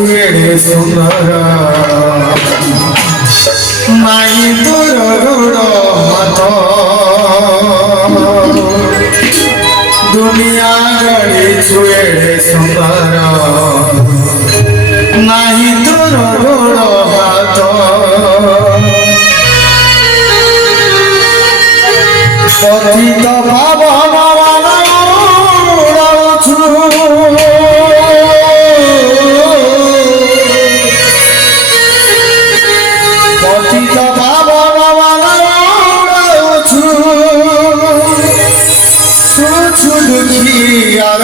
छुए सुंदर नाई तोर गोड़ हाथ दुनिया गड़ी छुए सुंदर नाही तोर गोड़ हाथ पतित पावन पतित पावन शुणुछु दुखियार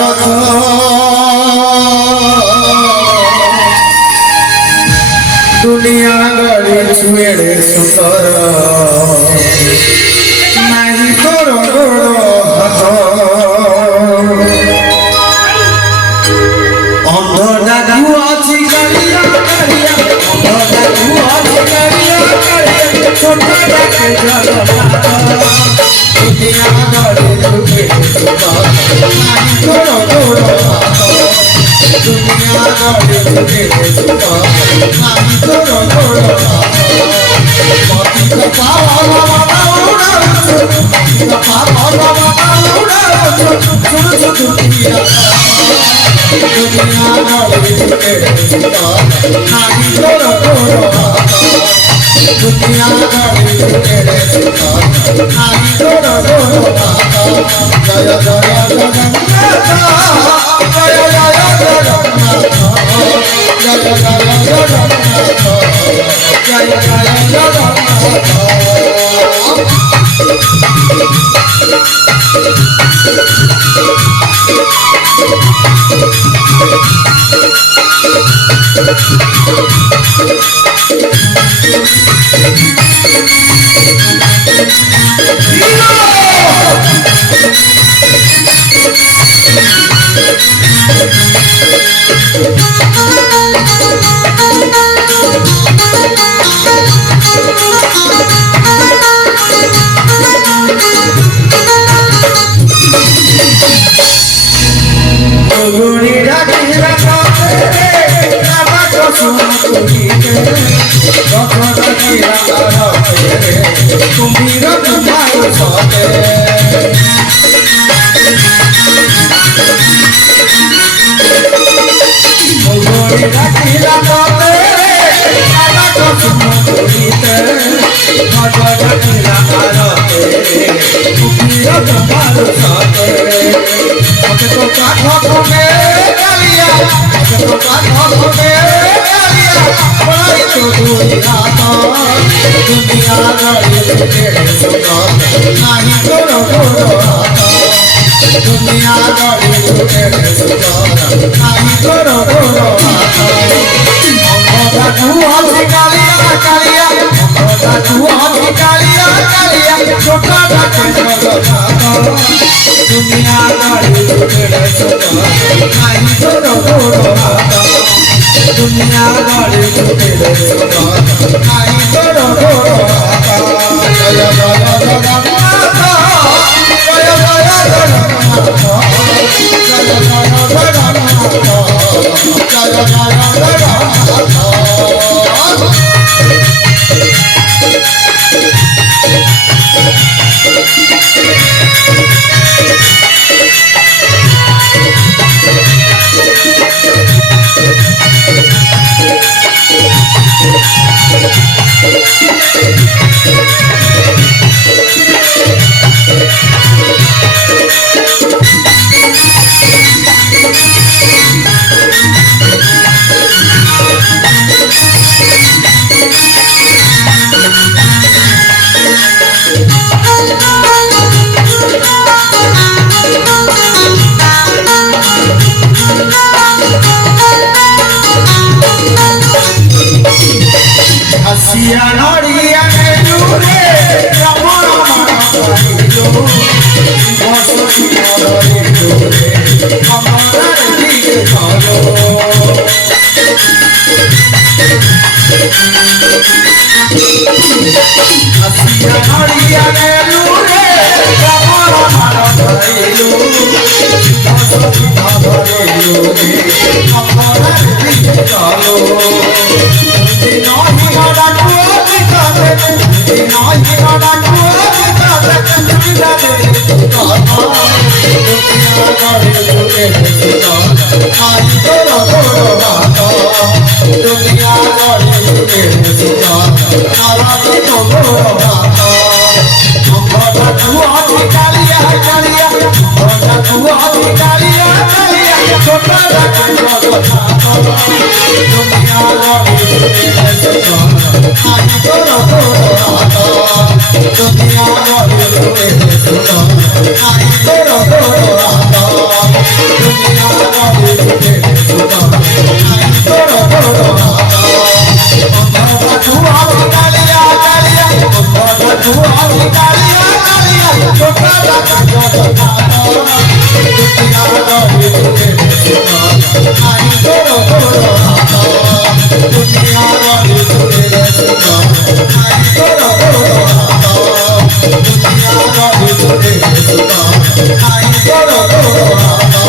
दुनिया गड़ी छुए सुंदर नाही तोर गोड़ हाथ अंध डाकू अच्छी कालिया कालिया अंध डाकू अच्छी कालिया कालिया छोटा डाके दुनिया गड़ी छुए सुंदर नाही तोर गोड़ हाथ दुनिया गड़ी छुए सुंदर नाही तोर गोड़ हाथ पतित पावन आई तोरो तोरो बाता दुनिया रे सुने सुना आरा तो तोरो बाता हमरा तू हाथ कालिया कालिया हमरा तू हाथ कालिया कालिया छोटा दुनिया रे सुने आई तोरो तोरो बाता दुनिया रे सुने आई तोरो तोरो बाता दुनिया रे सुने आई तोरो तोरो बाता हमरा तू हाथ कालिया कालिया हमरा तू हाथ कालिया कालिया छोटा दुनिया रे सुने आई तोरो तोरो बाता दुनिया रे सुने आई तोरो तोरो बाता दुनिया रे सुने आई तोरो तोरो बाता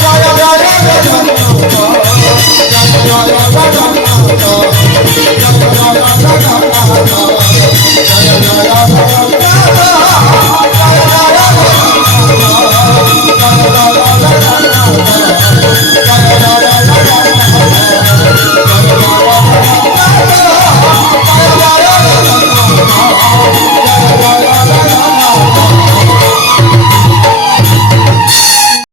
जय जय जय जय